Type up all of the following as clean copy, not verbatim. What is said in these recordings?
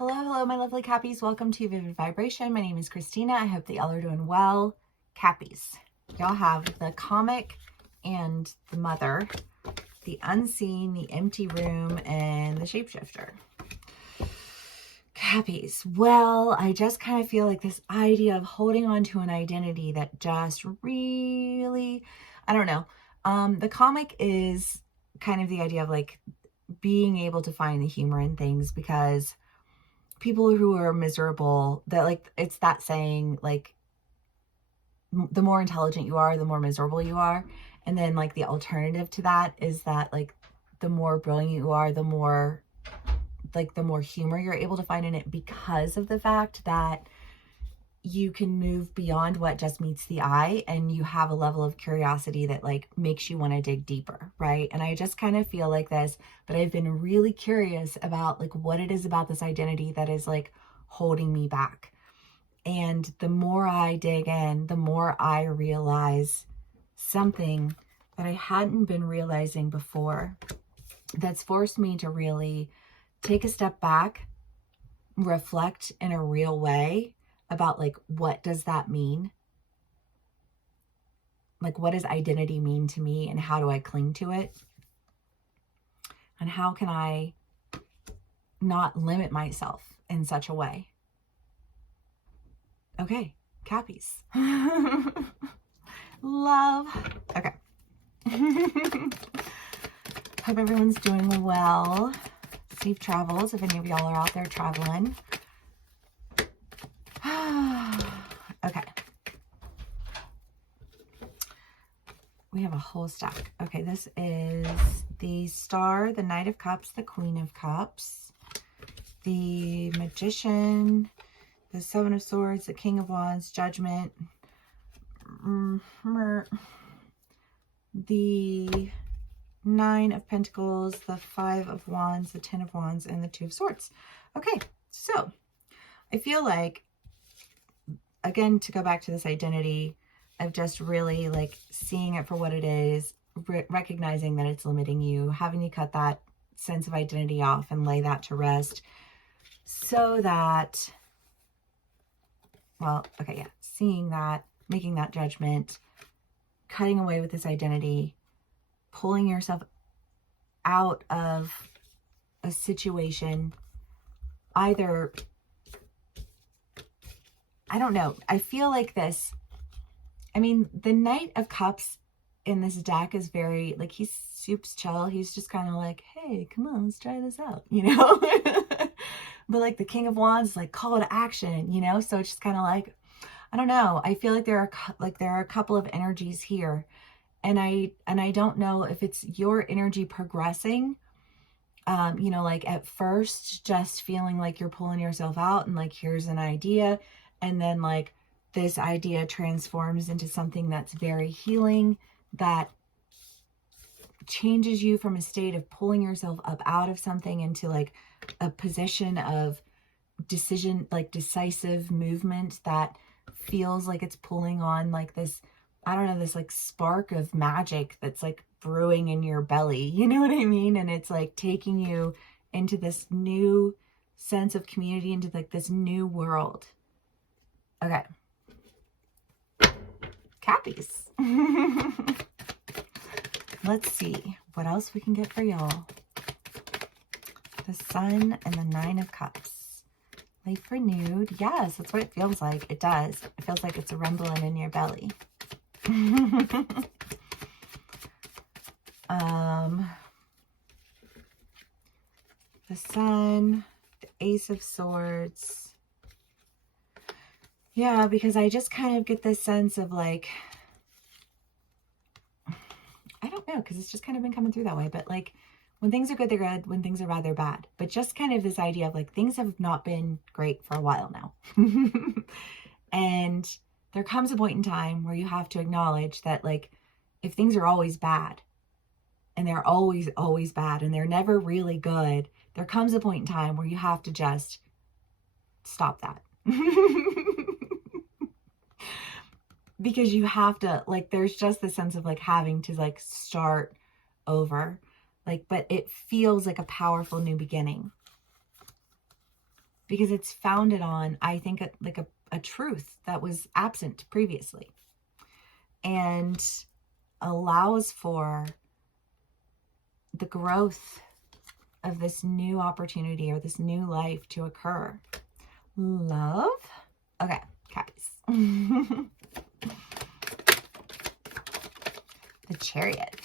Hello, hello, my lovely Cappies. Welcome to Vivid Vibration. My name is Christina. I hope that y'all are doing well. Cappies, y'all have the comic and the mother, the unseen, the empty room, and the shapeshifter. Cappies, well, I just kind of feel like this idea of holding on to an identity that just really, I don't know. The comic is kind of the idea of like being able to find the humor in things, because people who are miserable, that like, it's that saying, like, the more intelligent you are, the more miserable you are. And then like the alternative to that is that like the more brilliant you are, the more humor you're able to find in it, because of the fact that you can move beyond what just meets the eye, and you have a level of curiosity that like makes you want to dig deeper, right? And I just kind of feel like this, but I've been really curious about like what it is about this identity that is like holding me back. And the more I dig in, the more I realize something that I hadn't been realizing before, that's forced me to really take a step back, reflect in a real way about like, what does that mean? Like, what does identity mean to me, and how do I cling to it? And how can I not limit myself in such a way? Okay, Cappies. Love. Okay. Hope everyone's doing well. Safe travels if any of y'all are out there traveling. Okay. We have a whole stack. Okay, this is the Star, the Knight of Cups, the Queen of Cups, the Magician, the Seven of Swords, the King of Wands, Judgment, the Nine of Pentacles, the Five of Wands, the Ten of Wands, and the Two of Swords. Okay, so I feel like, again, to go back to this identity of just really like seeing it for what it is, recognizing that it's limiting you, having to cut that sense of identity off and lay that to rest, so that, well, okay, yeah, seeing that, making that judgment, cutting away with this identity, pulling yourself out of a situation, either, I don't know, I feel like this, I mean, the Knight of Cups in this deck is very, like, he's super chill. He's just kind of like, hey, come on, let's try this out, you know? But like the King of Wands, like, call to action, you know? So it's just kind of like, I don't know. I feel like there are a couple of energies here. And I don't know if it's your energy progressing, you know, like at first just feeling like you're pulling yourself out and like, here's an idea. And then like this idea transforms into something that's very healing, that changes you from a state of pulling yourself up out of something into like a position of decision, like decisive movement that feels like it's pulling on like this, I don't know, this like spark of magic that's like brewing in your belly, you know what I mean? And it's like taking you into this new sense of community, into like this new world. Okay. Cappies. Let's see what else we can get for y'all. The Sun and the Nine of Cups. Life renewed. Yes, that's what it feels like. It does. It feels like it's a rumbling in your belly. The Sun, the Ace of Swords. Yeah, because I just kind of get this sense of like, I don't know, because it's just kind of been coming through that way, but like when things are good, they're good. When things are bad, they're bad. But just kind of this idea of like, things have not been great for a while now. And there comes a point in time where you have to acknowledge that like, if things are always bad, and they're always, always bad, and they're never really good, there comes a point in time where you have to just stop that. Because you have to, like, there's just the sense of like having to like start over, like, but it feels like a powerful new beginning. because it's founded on, I think, a truth that was absent previously, and allows for the growth of this new opportunity or this new life to occur. Love. Okay, guys. The Chariot.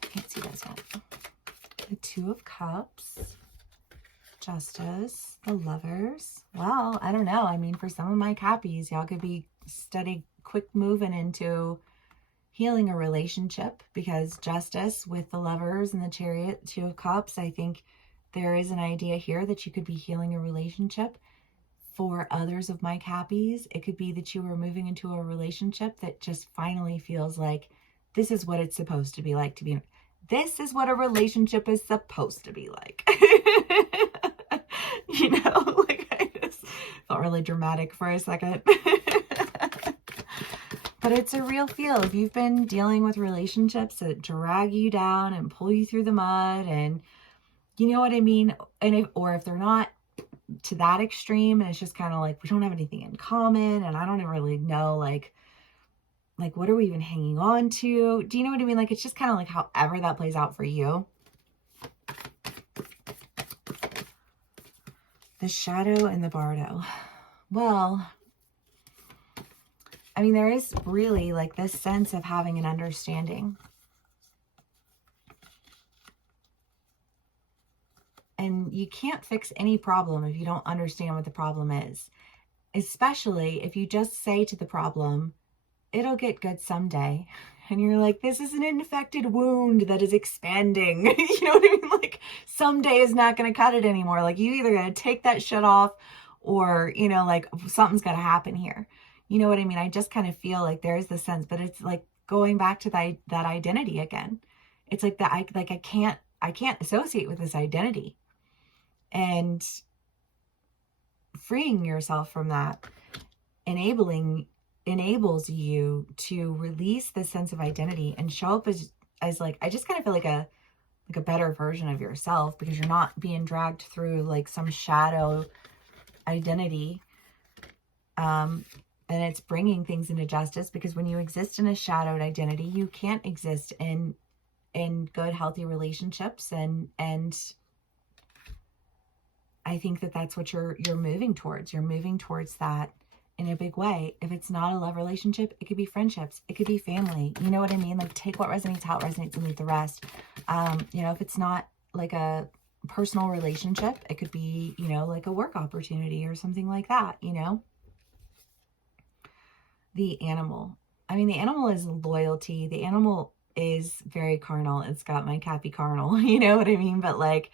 Can't see this one. The Two of Cups. Justice. The Lovers. Well, I don't know. I mean, for some of my Cappies, y'all could be quick moving into healing a relationship, because Justice with the Lovers and the Chariot, Two of Cups, I think there is an idea here that you could be healing a relationship. For others of my Cappies, it could be that you were moving into a relationship that just finally feels like this is what it's supposed to be like to be. This is what a relationship is supposed to be like. You know, like I just felt really dramatic for a second. But it's a real feel. If you've been dealing with relationships that drag you down and pull you through the mud, and you know what I mean? And if they're not to that extreme, and it's just kind of like, we don't have anything in common, and I don't really know, like what are we even hanging on to? Do you know what I mean? Like, it's just kind of like however that plays out for you. The Shadow and the Bardo. Well, I mean, there is really like this sense of having an understanding. And you can't fix any problem if you don't understand what the problem is. Especially if you just say to the problem, it'll get good someday. And you're like, this is an infected wound that is expanding. You know what I mean? Like, someday is not going to cut it anymore. Like, you either got to take that shit off, or, you know, like, something's got to happen here. You know what I mean? I just kind of feel like there is this sense, but it's like going back to that identity again. It's like that. I can't associate with this identity, and freeing yourself from that, enables you to release this sense of identity and show up as like, I just kind of feel like a better version of yourself, because you're not being dragged through like some shadow identity. And it's bringing things into justice, because when you exist in a shadowed identity, you can't exist in good, healthy relationships. And I think that that's what you're moving towards. You're moving towards that in a big way. If it's not a love relationship, it could be friendships. It could be family. You know what I mean? Like, take what resonates, how it resonates, and leave the rest. You know, if it's not like a personal relationship, it could be, you know, like a work opportunity or something like that, you know? The Animal. I mean, the Animal is loyalty. The Animal is very carnal. It's got my Cappy carnal, you know what I mean? But like,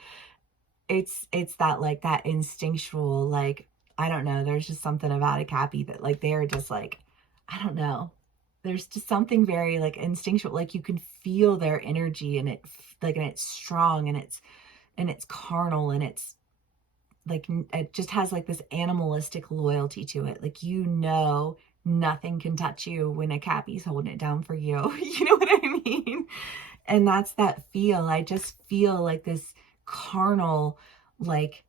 it's that, like, that instinctual, like, I don't know, there's just something about a Cappy that, like, they're just like, I don't know, there's just something very like instinctual, like you can feel their energy, and and it's strong, and it's carnal, and it's like, it just has like this animalistic loyalty to it. Like, you know, nothing can touch you when a Cappy's holding it down for you. You know what I mean? And that's that feel. I just feel like this carnal, like,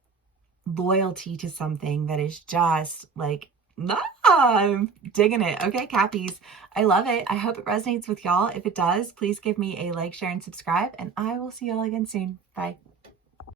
loyalty to something that is just like, I'm digging it. Okay, Cappies, I love it. I hope it resonates with y'all. If it does, please give me a like, share, and subscribe, and I will see y'all again soon. Bye.